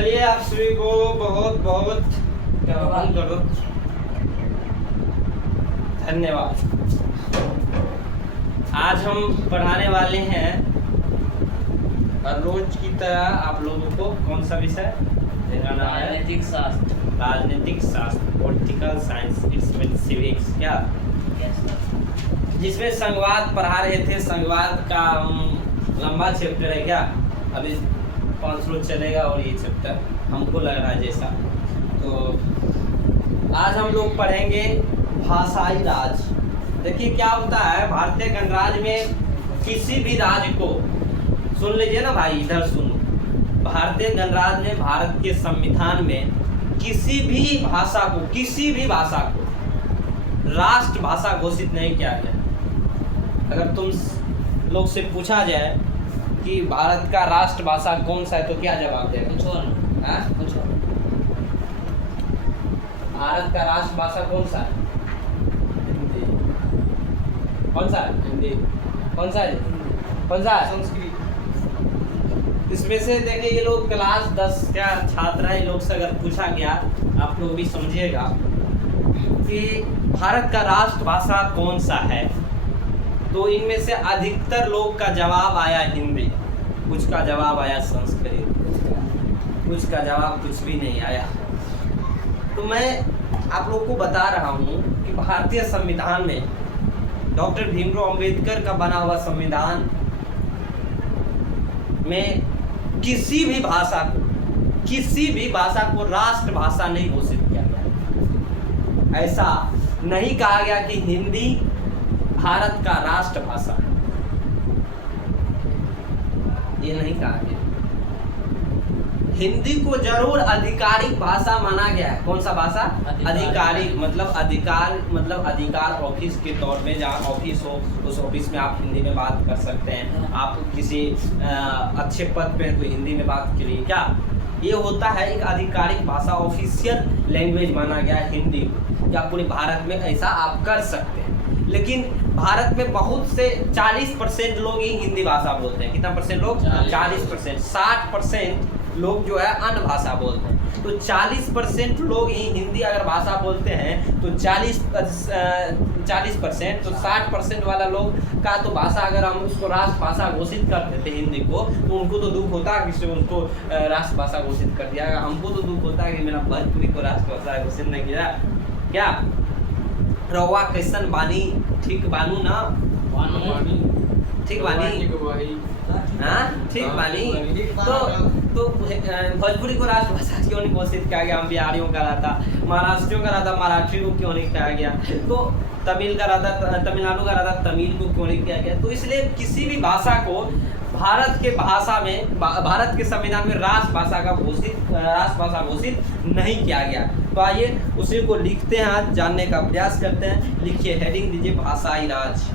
चलिए आप सभी को बहुत बहुत करो धन्यवाद। आज हम पढ़ाने वाले हैं और रोज की तरह आप लोगों को कौन सा विषय देना है? राजनीतिक शास्त्र। राजनीतिक शास्त्र, political science, it's mean civics. क्या जिसमें संघवाद पढ़ा रहे थे। संघवाद का लंबा चैप्टर है, क्या अभी 5 रोज चलेगा और ये चैप्टर हमको लग रहा है जैसा। तो आज हम लोग पढ़ेंगे भाषाई राज। देखिए क्या होता है भारतीय गणराज्य में किसी भी राज्य को, सुन लीजिए ना भाई, इधर सुनो। भारतीय गणराज्य में भारत के संविधान में किसी भी भाषा को राष्ट्र भाषा घोषित नहीं किया गया। अगर तुम लोग से पूछा जाए कि भारत का राष्ट्र भाषा कौन सा है तो क्या जवाब देगा? कुछ और भारत का राष्ट्र भाषा कौन सा है? हिंदी। कौन सा है? हिंदी। कौन सा है? कौन सा है? संस्कृत। इसमें से देखिए ये लोग क्लास 10 का छात्र है, लोग से अगर पूछा गया, आप लोग भी समझिएगा कि भारत का राष्ट्र भाषा कौन सा है, तो इनमें से अधिकतर लोग का जवाब आया हिंदी, कुछ का जवाब आया संस्कृत, कुछ का जवाब कुछ भी नहीं आया। तो मैं आप लोग को बता रहा हूँ कि भारतीय संविधान में डॉक्टर भीमराव अंबेडकर का बना हुआ संविधान में किसी भी भाषा को राष्ट्र भाषा नहीं घोषित किया गया। ऐसा नहीं कहा गया कि हिंदी भारत का राष्ट्र भाषा है, ये नहीं कहा गया। हिंदी को जरूर आधिकारिक भाषा माना गया है। कौन सा भाषा? आधिकारिक मतलब अधिकार ऑफिस के तौर पे, जहाँ ऑफिस हो उस ऑफिस में आप हिंदी में बात कर सकते हैं। आप किसी अच्छे पद पे हैं तो हिंदी में बात करिए। क्या ये होता है एक आधिकारिक भाषा, ऑफिशियल लैंग्वेज माना गया है हिंदी को। क्या पूरे भारत में ऐसा आप कर सकते हैं। लेकिन भारत में बहुत से 40% लोग ही हिंदी भाषा बोलते हैं। कितना परसेंट लोग? 40%। 60% लोग जो है अन्य भाषा बोलते हैं। तो 40% लोग ही हिंदी अगर भाषा बोलते हैं तो 40% तो 60% वाला लोग का तो भाषा, अगर हम उसको राष्ट्र भाषा घोषित कर देते हिंदी को, तो उनको तो दुख होता है कि उनको राष्ट्र भाषा घोषित कर दिया। हमको तो दुख होता है कि मेरा भोजपुरी को राष्ट्र भाषा घोषित नहीं किया। क्या रवा कैसन बानी? ठीक बानू ना? ठीक बानी? हाँ ठीक बानी। तो भोजपुरी को राष्ट्रभाषा क्यों नहीं घोषित किया गया? हम बिहारियों का रहा था, महाराष्ट्रियों का रहा था, मराठी को क्यों नहीं किया गया? तो तमिल का रहा था, तमिलनाडु का रहा था, तमिल को क्यों नहीं किया गया? तो इसलिए किसी भी भाषा को भारत के संविधान में राष्ट्रभाषा घोषित नहीं किया गया। तो आइए उसी को लिखते हैं, आज जानने का प्रयास करते हैं। लिखिए, हेडिंग दीजिए भाषाई राज।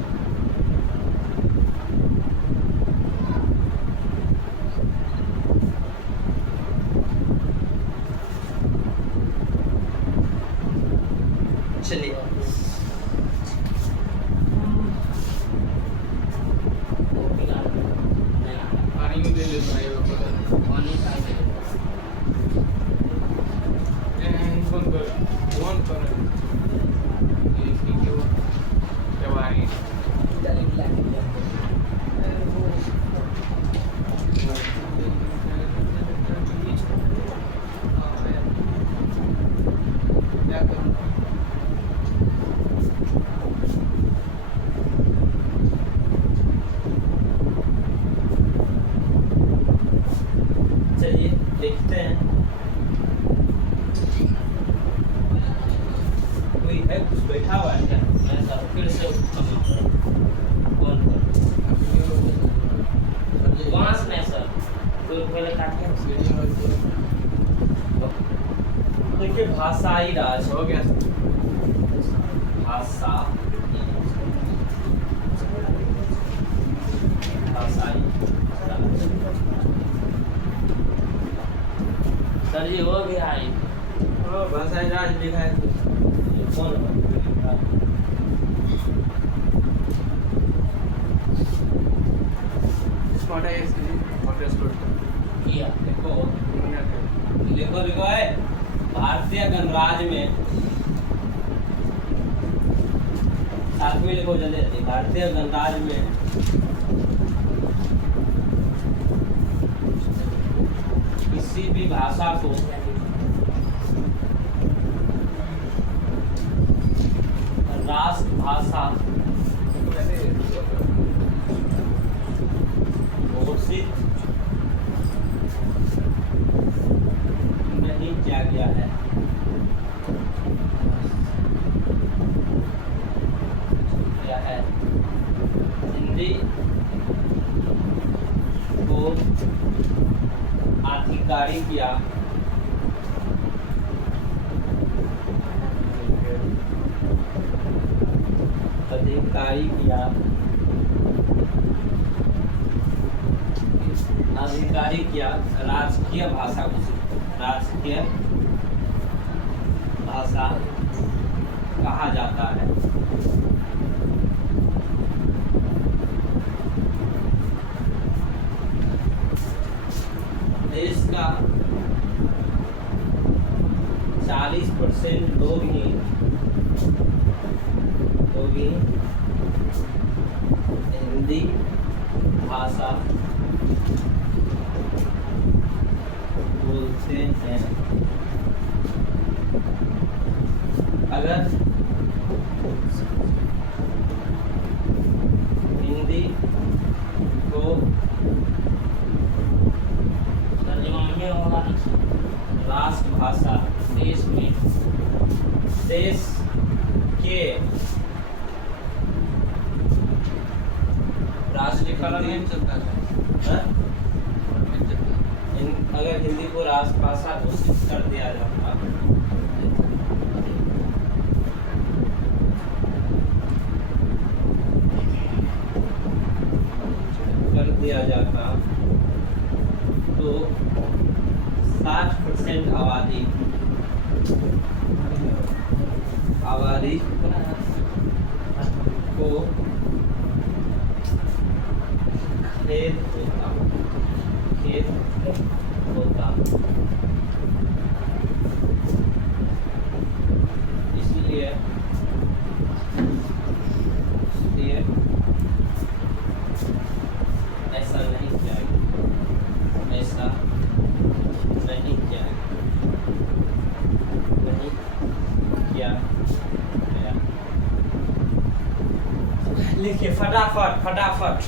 चलिए देखते हैं कोई है, कुछ बैठा हुआ है क्या? फिर से वहाँ से नहीं सर, तो पहले काटिए। देखिए भाषाई राज हो गया। भाषाई सर जी हो गया है। भाषाई राज लिखा है तो कौन? किया देखो लिखो लिखो है भारतीय गणराज्य में, साथ में लिखो जल्दी जल्दी, भारतीय गणराज्य में किसी भी भाषा को राष्ट्रभाषा घोषित नहीं किया गया है। क्या है? हिंदी को आधिकारिक या आधिकारिक या राजकीय भाषा घोषित, राजकीय भाषा कहा जाता है। देश का 40% लोग ही हिंदी भाषा बोलते हैं। अगर हिंदी को राष्ट्रभाषा देश के राष्ट्रीय अगर हिंदी को राष्ट्रभाषा घोषित कर दिया जाता तो 60% आबादी को खेत होता। इसलिए ऐसा नहीं किया गया। लिखिए फटाफट।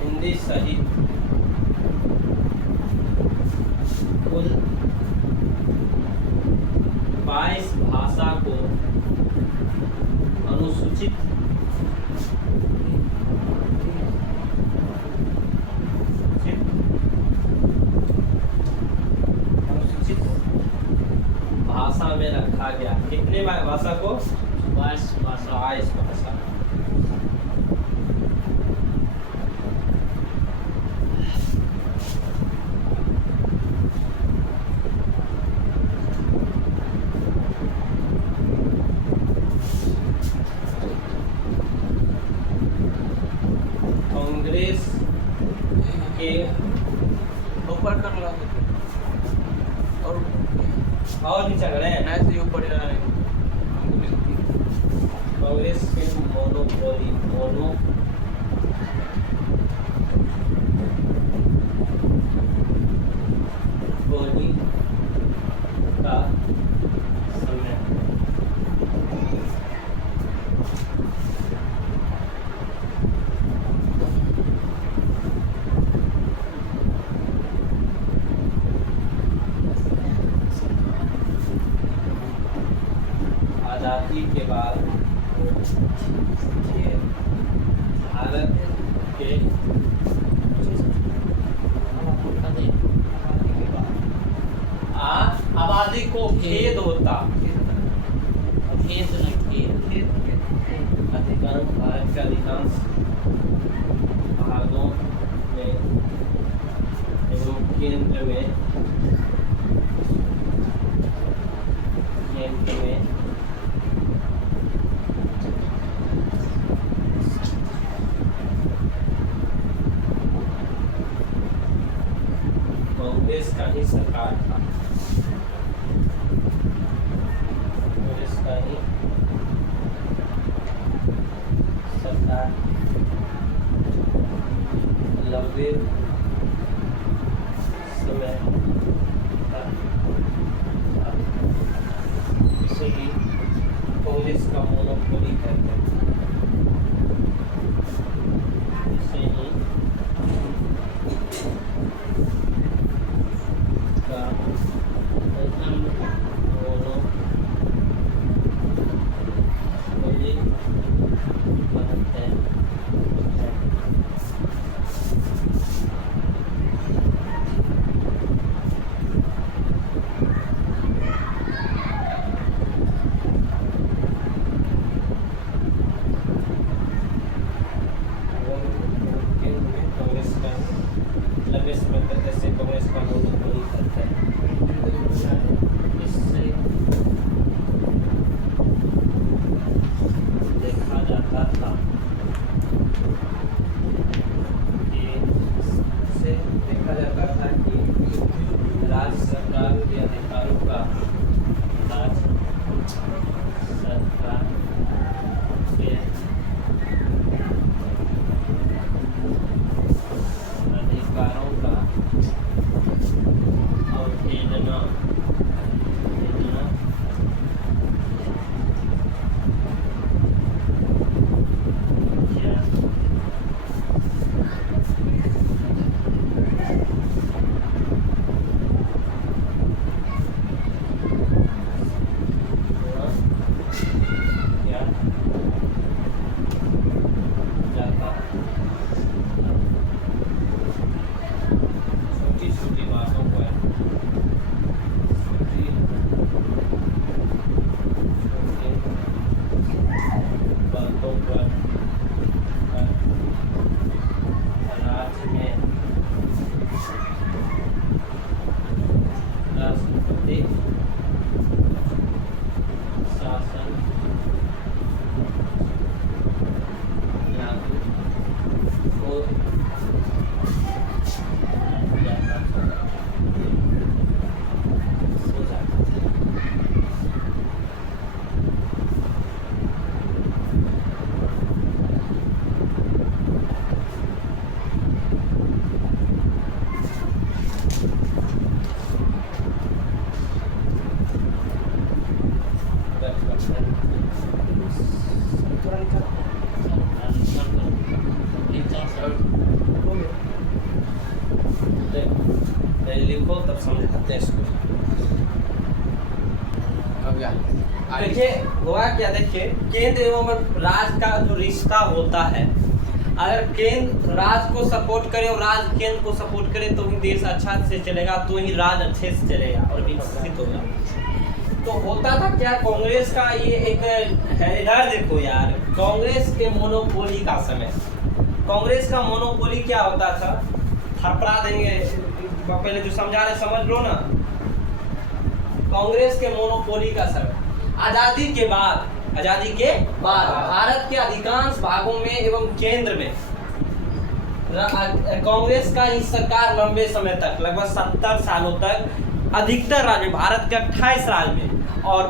हिंदी सहित कुल 22 भाषा को अनुसूचित भाषा में रखा गया। कितने भाषा को? 22 भाषा। कांग्रेस के ऊपर कर लो और भी चल रहे हैं ना, ऐसे ऊपर कांग्रेस के मोनोपोली का समय आजादी के बाद भारत के को खेद होता। खेत न खेत अधिकांश भारत के अधिकांश भागों में एवं केंद्र में कांग्रेस का ही सरकार था। कांग्रेस का ही सरकार लंबे समय तक था। इसे ही कांग्रेस का मोनोपोली कहते हैं। इसे ही का मोनोपोली कहते हैं। कांग्रेस का लंबे समय तक ऐसे कांग्रेस का मोनोपोली करता है। इससे देखा जाता था कि राज्य सरकार के अधिकारों का राज्य सरकार के अधिकारों का अवहेलना किया जाता। छोटी छोटी बातों पर छोटी बातों पर राज्य में राष्ट्रपति शासन लागू हो जाता था। लिखो तब समझाते हैं इसको। देखिए हुआ क्या, देखिए केंद्र एवं राज्य का जो रिश्ता होता है, अगर केंद्र राज्य को सपोर्ट करे और राज्य केंद्र को सपोर्ट करे तो ही देश अच्छा से चलेगा, तो ही राज्य अच्छे से चलेगा और विकसित होगा। तो होता था क्या, कांग्रेस का ये एक है, इधर देखो यार, कांग्रेस के मोनोपोली का समय। कांग्रेस का मोनोपोली क्या होता था, थपड़ा देंगे, पहले जो समझा रहे समझ लो ना। कांग्रेस के मोनोपोली का समय आजादी के बाद भारत के अधिकांश भागों में एवं केंद्र में कांग्रेस का ही सरकार लंबे समय तक, लगभग 70 सालों तक अधिकतर राज्य, भारत के 28 राज्य में और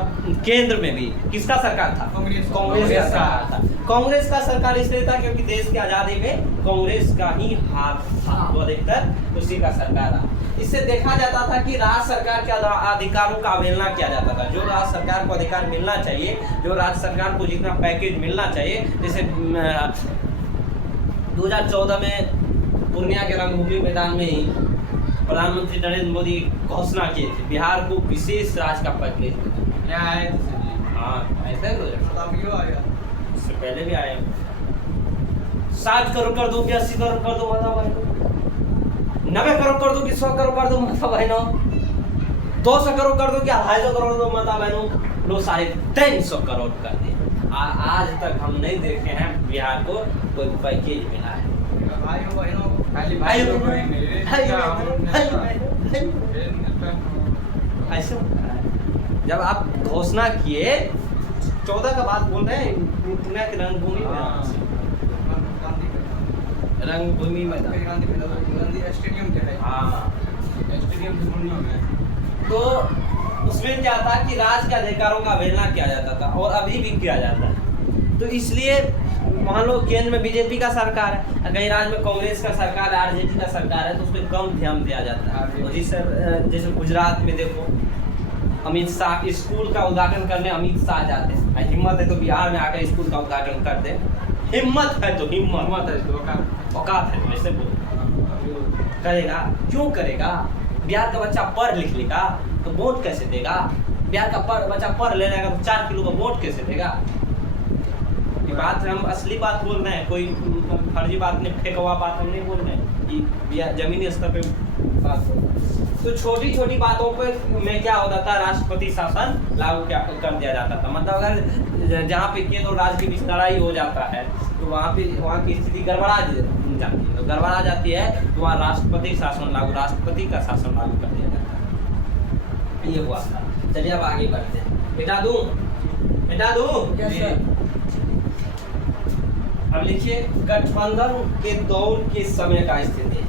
केंद्र में भी किसका सरकार था? कांग्रेस का सरकार था। कांग्रेस का सरकार इसलिए था क्योंकि देश की आजादी में कांग्रेस का ही हाथ था, तो अधिकतर उसी का सरकार था। इससे देखा जाता था कि राज्य सरकार के अधिकारों का अवहेलना किया जाता था। जो राज्य सरकार को अधिकार मिलना चाहिए, जो राज्य सरकार को जितना पैकेज मिलना चाहिए, जैसे 2014 में पूर्णिया के रंगभूमि मैदान में ही प्रधानमंत्री नरेंद्र मोदी घोषणा किए थे बिहार को विशेष राज्य का पैकेज। हाँ ऐसा है, इससे पहले भी आए 60 करोड़ कर दो कि 80 करोड़ कर दो माता बहनों, 90 करोड़ कर दो कि 100 करोड़ कर दो माता बहनों, 200 करोड़ कर दो क्या, 250 करोड़ दो माता बहनों, लो 350 करोड़ कर दिए। आज तक हम नहीं देखे हैं बिहार को कोई पैकेज मिला है। भाइयों बहनों ऐसे होता है। जब आप घोषणा किए 14 का बात बोल रहे हैं, पुणे की रंगभूमि में, रंगभूमि मैदान, गांधी स्टेडियम के है। हाँ स्टेडियम के मुन्ना में। तो उसमें क्या था कि राज्य के अधिकारों का अवहेलना किया जाता था और अभी भी किया जाता है। तो इसलिए मान लो केंद्र में बीजेपी का सरकार है, कहीं राज्य में कांग्रेस का सरकार है, आरजेडी का सरकार है, तो उसमें कम ध्यान दिया जाता है। और जैसे गुजरात में देखो अमित शाह स्कूल का उद्घाटन करने अमित शाह जाते हैं, हिम्मत है तो बिहार में आकर स्कूल का उद्घाटन कर दे, हिम्मत है तो हिम्मत है तो औकात है तो ऐसे बोल करेगा, क्यों करेगा? बिहार का बच्चा पढ़ लिख लेगा तो वोट कैसे देगा? बिहार का बच्चा पढ़ ले रहेगा तो 4 किलो का वोट कैसे देगा? ये बात हम असली बात बोल रहे हैं, कोई फर्जी बात नहीं, फेंकवा बात हम नहीं बोल रहे हैं, कि जमीनी स्तर पे बात बोल रहे हैं। तो छोटी छोटी बातों पे में क्या होता था, राष्ट्रपति शासन लागू कर दिया जाता था। मतलब अगर जहाँ पे केंद्र और राज्य के बीच लड़ाई हो जाता है तो वहाँ की स्थिति गड़बड़ा जाती है, तो गड़बड़ा जाती है तो वहाँ राष्ट्रपति का शासन लागू कर दिया जाता है। ये हुआ था। चलिए अब आगे बढ़ते हैं। बेटा दूं अब लिखिए गठबंधन के दौर के समय का स्थिति।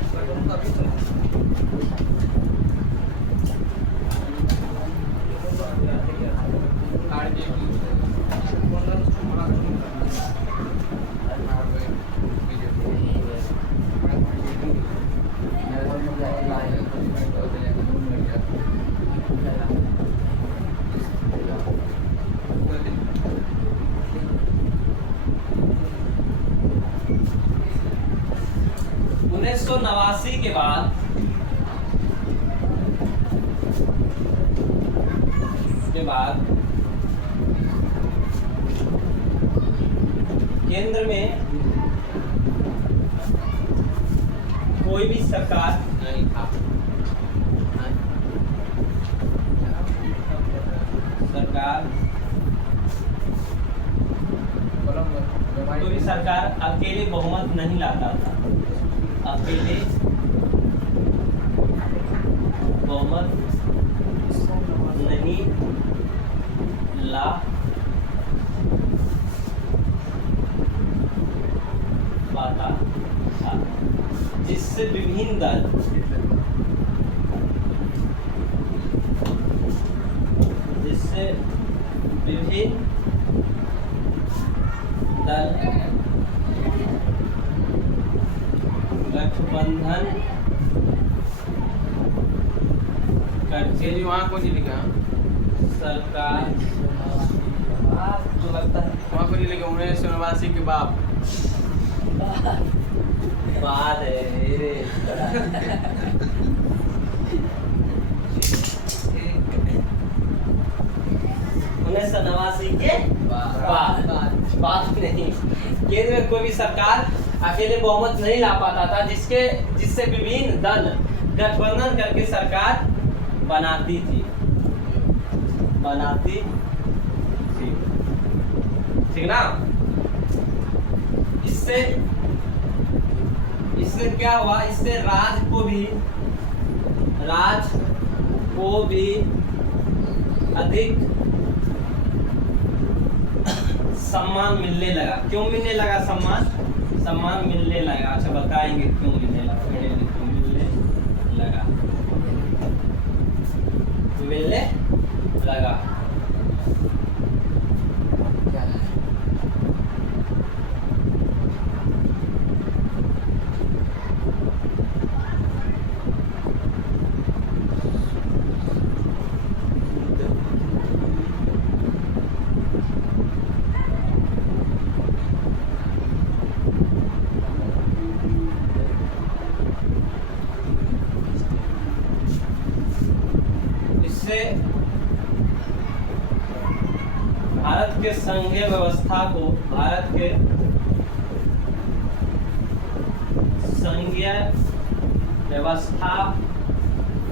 के बाद केंद्र में कोई भी सरकार नहीं था। कोई भी सरकार अकेले बहुमत नहीं लाता था, अकेले बहुमत नहीं ला पाता था, जिससे विभिन्न दल गठबंधन करके वहाँ कौन जी लिखा सरकार जो लगता है वहाँ कौन जी लिखा 1989 के बाद है 1989 के बात नहीं। केंद्र में कोई भी सरकार अकेले बहुमत नहीं ला पाता था, जिससे विभिन्न दल गठबंधन करके सरकार बनाती थी। ठीक ना? इससे क्या हुआ, इससे राज्य को भी अधिक सम्मान मिलने लगा। क्यों मिलने लगा सम्मान मिलने लगा? अच्छा बताएंगे क्यों मिलने लगा। भारत के संघीय व्यवस्था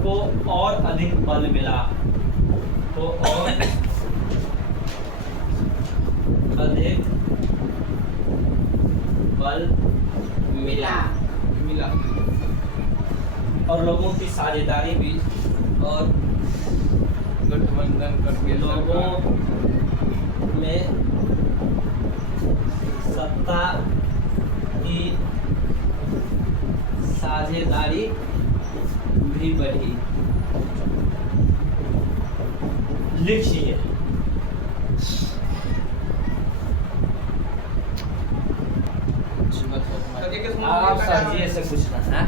को को और अधिक बल मिला, को और अधिक बल मिला मिला और लोगों की साझेदारी भी और गठबंधन करके लोगों में सत्ता की साझेदारी भी बढ़ी। लिखिए आप सब्जी से पूछना है।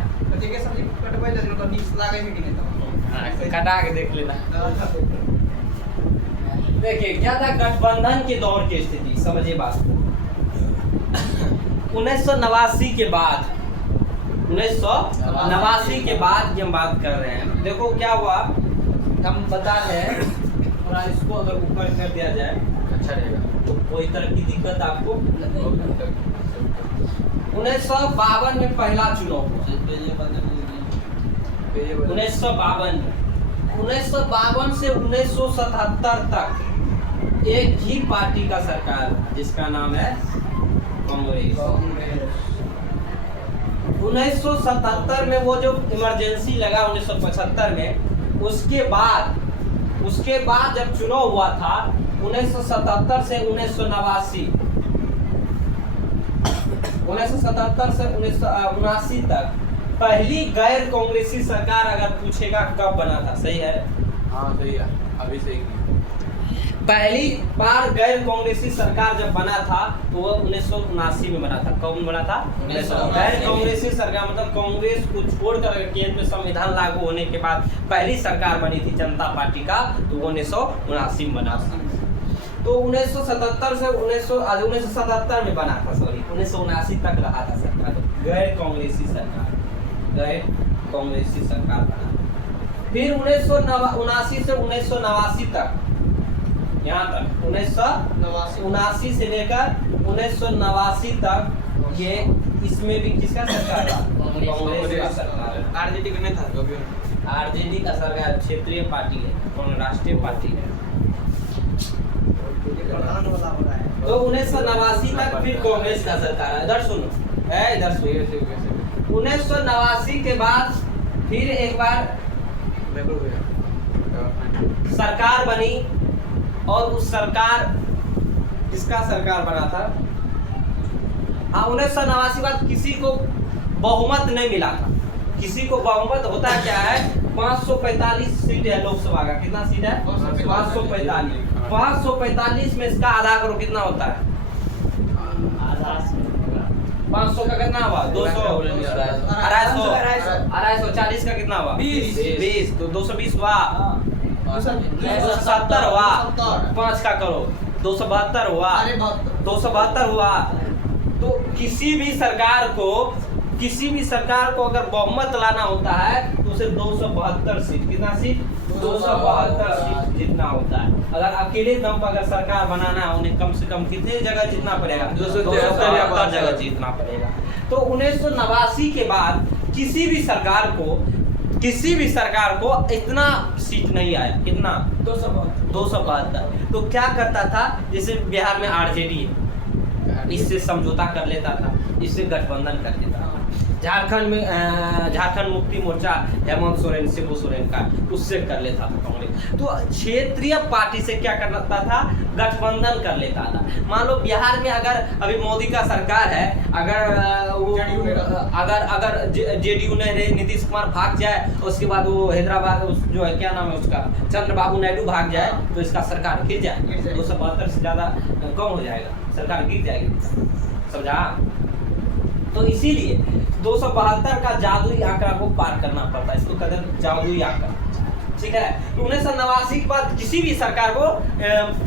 कटा के देख लेना। देखिए क्या था गठबंधन के दौर की स्थिति, समझिए बात को। 1989 के बाद 1989 के बाद की हम बात कर रहे हैं। देखो क्या हुआ, हम बता रहे हैं, थोड़ा इसको अगर ऊपर कर दिया जाए अच्छा रहेगा। तो कोई तरह की दिक्कत आपको 1952 में पहला चुनाव हुआ। 1952 से 1977 तक एक ही पार्टी का सरकार था, जिसका नाम है कांग्रेस। 1977 में वो जो इमरजेंसी लगा 1975 में, उसके बाद जब चुनाव हुआ था 1977 से 1989 से 1979 तक पहली गैर कांग्रेसी सरकार अगर पूछेगा कब बना था, सही है? हाँ सही है, अभी सही की। पहली बार गैर कांग्रेसी सरकार जब बना था तो वो 1979 में बना था। कब बना था? गैर कांग्रेसी सरकार, मतलब कांग्रेस को छोड़कर केंद्र में संविधान लागू होने के बाद पहली सरकार बनी थी जनता पार्टी का, तो वो 1979 में बना था। तो 1977 से 1977 में बना था, सॉरी 1979 तक रहा था सरकार, गैर कांग्रेसी सरकार बना। फिर 1979 से 1989 तक, यहाँ तक 1979 से लेकर 1989 तक ये इसमें भी किसका सरकार था? कांग्रेस का सरकार। आरजेडी का नहीं था कभी। आरजेडी का सरकार क्षेत्रीय पार्टी है, कौन राष्ट्रीय पार्टी है। तो 1989 तक फिर कांग्रेस का सरकार है। इधर सुनो, इधर सुनो। 1989 के बाद फिर एक बार सरकार बनी और उस सरकार, किसका सरकार बना था? हाँ, 1989 बाद किसी को बहुमत नहीं मिला था। किसी को बहुमत होता क्या है? 545 सीट है लोकसभा का। कितना सीट है? 545। 545 में इसका आधा करो कितना होता है? 500 का कितना हुआ? 200, 250, 40 का कितना हुआ? 20, तो 220 हुआ, 270 हुआ, 5 का करो 272 हुआ, 272 हुआ। तो किसी भी सरकार को अगर बहुमत लाना होता है तो उसे 272 सीट, कितना सीट? 272 सीट जितना होता है। अगर अकेले दम पर अगर सरकार बनाना है, उन्हें कम से कम कितने जगह जीतना पड़ेगा? 273 जगह जीतना पड़ेगा। तो 1989 के बाद किसी भी सरकार को इतना सीट नहीं आया। कितना? 272। तो क्या करता था, जैसे बिहार में आरजेडी है, इससे समझौता कर लेता था, इससे गठबंधन कर लेता था। झारखंड में झारखंड मुक्ति मोर्चा हेमंत सोरेन, शिबू सोरेन का, उससे कर लेता था कांग्रेस। तो क्षेत्रीय पार्टी से क्या करता था? गठबंधन कर लेता था। मान लो बिहार में अगर अभी मोदी का सरकार है, अगर जेडीयू ने नीतीश कुमार भाग जाए, उसके बाद वो हैदराबाद जो है क्या नाम है उसका, चंद्रबाबू नायडू भाग जाए, तो इसका सरकार गिर जाए। 272 से ज्यादा कम हो जाएगा, सरकार गिर जाएगी। समझा? तो इसीलिए 272 का जादुई आंकड़ा को पार करना पड़ता है, इसको कहते हैं जादुई आंकड़ा। ठीक है? 1989 के बाद किसी भी सरकार को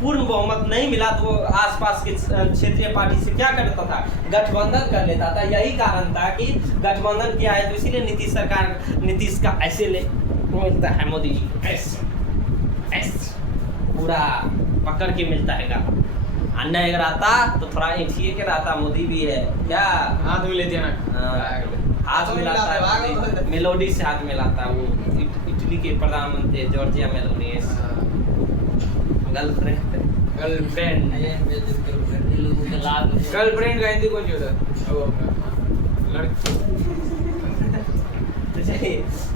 पूर्ण बहुमत नहीं मिला तो आसपास के क्षेत्रीय पार्टी से क्या करता था? गठबंधन कर लेता था। यही कारण था कि गठबंधन किया है, तो इसीलिए नीतीश का ऐसे मिलता है, मोदी जी ऐसे पूरा पकड़ के मिलता है। अन्ना अगर आता तो थोड़ा एठिए के रहता, मोदी भी है क्या, हाथ में लेते हैं ना, हाथ मिलाता है, मेलोडी से हाथ मिलाता है, वो इटली के प्रधानमंत्री Giorgia Meloni girlfriend girlfriend girlfriend girlfriend का हिंदी कौन सी होता है? वो लड़की।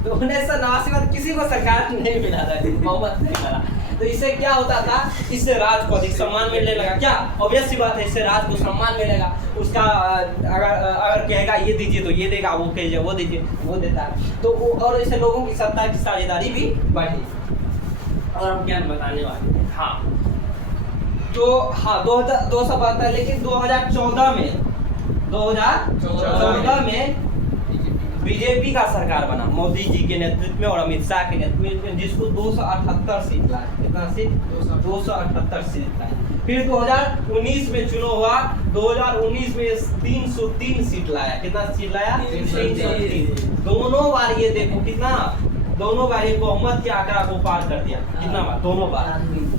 तो 1989 में किसी को सरकार नहीं मिला था, बहुमत नहीं मिला। तो इससे क्या होता था, इससे राज को अधिक सम्मान मिलने लगा। क्या ऑब्वियस सी बात है, इससे राज को सम्मान मिलेगा। उसका अगर कहेगा ये दीजिए तो ये देगा, वो कहेगा वो दीजिए वो देता है। तो और इससे लोगों की सत्ता की साझेदारी भी बढ़ी। और हम क्या बताने वाले हैं, हाँ तो हाँ 2072, लेकिन 2014 में बीजेपी का सरकार बना मोदी जी के नेतृत्व में और अमित शाह के नेतृत्व में, जिसको 278 सीट लाए। कितना सीट? 278 सीट लाए। फिर 2019 में चुनाव हुआ, 2019 में 303 सीट लाया। कितना सीट लाया? 303। दोनों बार ये देखो कितना, दोनों बार ये बहुमत के आंकड़ा को पार कर दिया। कितना बार? दोनों बार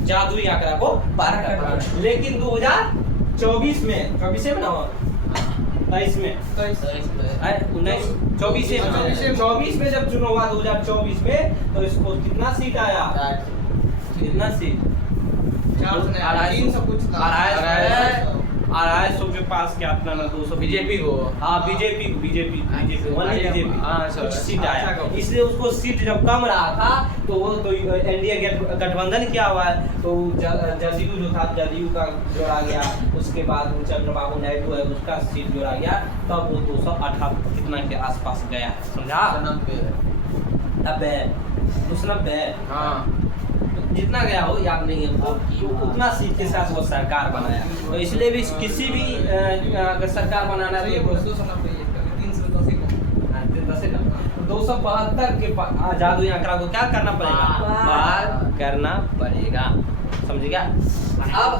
जादुई आंकड़ा को पार कर दिया। लेकिन 2024 में 24 में ना 23 में 24 में जब चुनाव हुआ 2024 में, तो इसको कितना सीट आया? कितना सीट? 250 के पास क्या अपना ना 200 बीजेपी को। हाँ बीजेपी हाँ, कुछ सीट आया। इसलिए उसको सीट जब कम रहा था तो वो तो एनडीए गठबंधन किया हुआ है, तो जदयू जो था, जदयू का जोड़ा गया। उसके बाद चंद्रबाबू नायडू है, उसका सीट जोड़ा गया, तब वो 278 कितना के आसपास गया। समझा? 90 हाँ जितना गया हो याद नहीं है, तो उतना सीट के साथ वो सरकार बनाया। तो इसलिए भी किसी भी अगर सरकार बनाना है तो 272 के जादुई आंकड़ा को क्या करना पड़ेगा? पार करना पड़ेगा। समझ गया? अब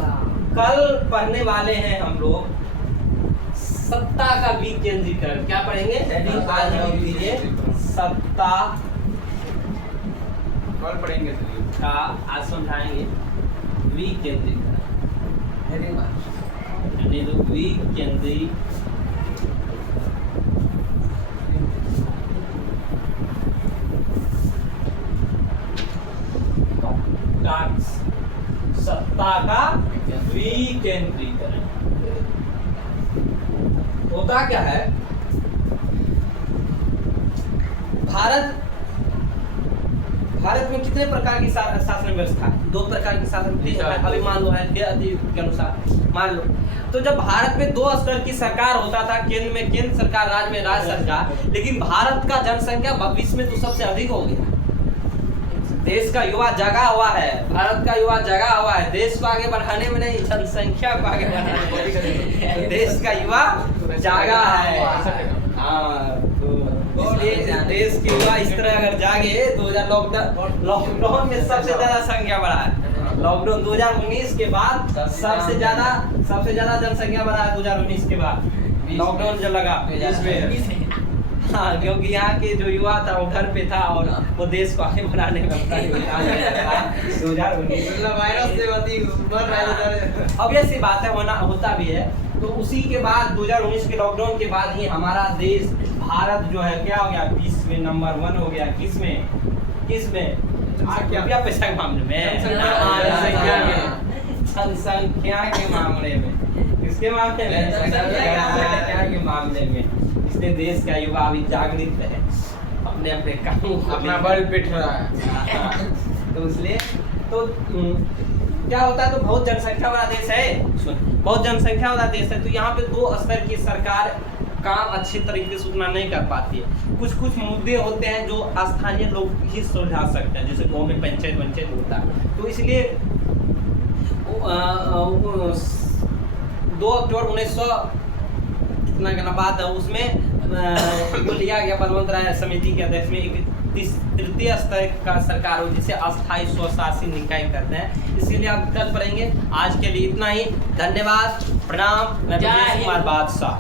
कल पढ़ने वाले हैं हम लोग सत्ता का विकेंद्रीकरण। क्या पढ़ेंगे? हेडिंग आज लिख लीजिए, सत्ता कल पढ़ेंगे का आज समझाएंगे विकेंद्रीकरण। यानी तो विकेंद्रीकरण सत्ता का विकेंद्रीकरण होता क्या है? भारत में कितने प्रकार की शासन व्यवस्था है? 2 प्रकार की शासन व्यवस्था है। अभी मान लो है के अनुसार मान लो, तो जब भारत में 2 स्तर की सरकार होता था, केंद्र में केंद्र सरकार, राज्य में राज्य सरकार, लेकिन भारत का जनसंख्या भविष्य में तो सबसे अधिक हो गया। देश का युवा जगा हुआ है, भारत का युवा जगा हुआ है, देश को आगे बढ़ाने में नहीं, जनसंख्या को आगे बढ़ाने में। देश का युवा जागा है। हाँ, तो इसलिए देश के युवा इस तरह अगर जागे, 2000 लॉकडाउन में सबसे ज्यादा संख्या बढ़ा है। लॉकडाउन 2019 के बाद सबसे ज्यादा जनसंख्या बढ़ा है 2019 के बाद, लॉकडाउन जो लगा इसमें। हाँ, क्योंकि यहाँ के जो युवा था वो घर पे था और वो देश को आगे बढ़ाने में अपना योगदान दे रहा था। 2019 वायरस से अब ऐसी बात है, होता भी है। तो उसी के बाद 2019 के लॉकडाउन के बाद ही हमारा देश भारत जो है क्या हो गया? विश्व में नंबर 1 हो गया। किसमें? रुपया पैसा के मामले में, जनसंख्या के मामले में, किसके मामले में? जनसंख्या के मामले में। इसलिए देश का युवा अभी जागृत है, अपने अपने कामों को अपना बल पिट रहा है। तो इसलिए तो क्या होता है, तो बहुत जनसंख्या वाला देश है, बहुत जनसंख्या वाला देश है, तो यहाँ पे 2 स्तर की सरकार काम अच्छे तरीके से उतना नहीं कर पाती है। कुछ मुद्दे होते हैं जो स्थानीय लोग ही सुलझा सकते हैं, जैसे गाँव में पंचायत होता है। तो इसलिए 2 अक्टूबर 1900 कितना कहना बात है, उसमें वो लिया गया बलवंत राय समिति के अध्यक्ष में एक तृतीय स्तर का सरकार हो, जिसे अस्थायी स्वशासी निकाय कहते हैं। इसीलिए आप कल पढ़ेंगे। आज के लिए इतना ही। धन्यवाद, प्रणाम। मैं ब्रजेश कुमार बादशाह।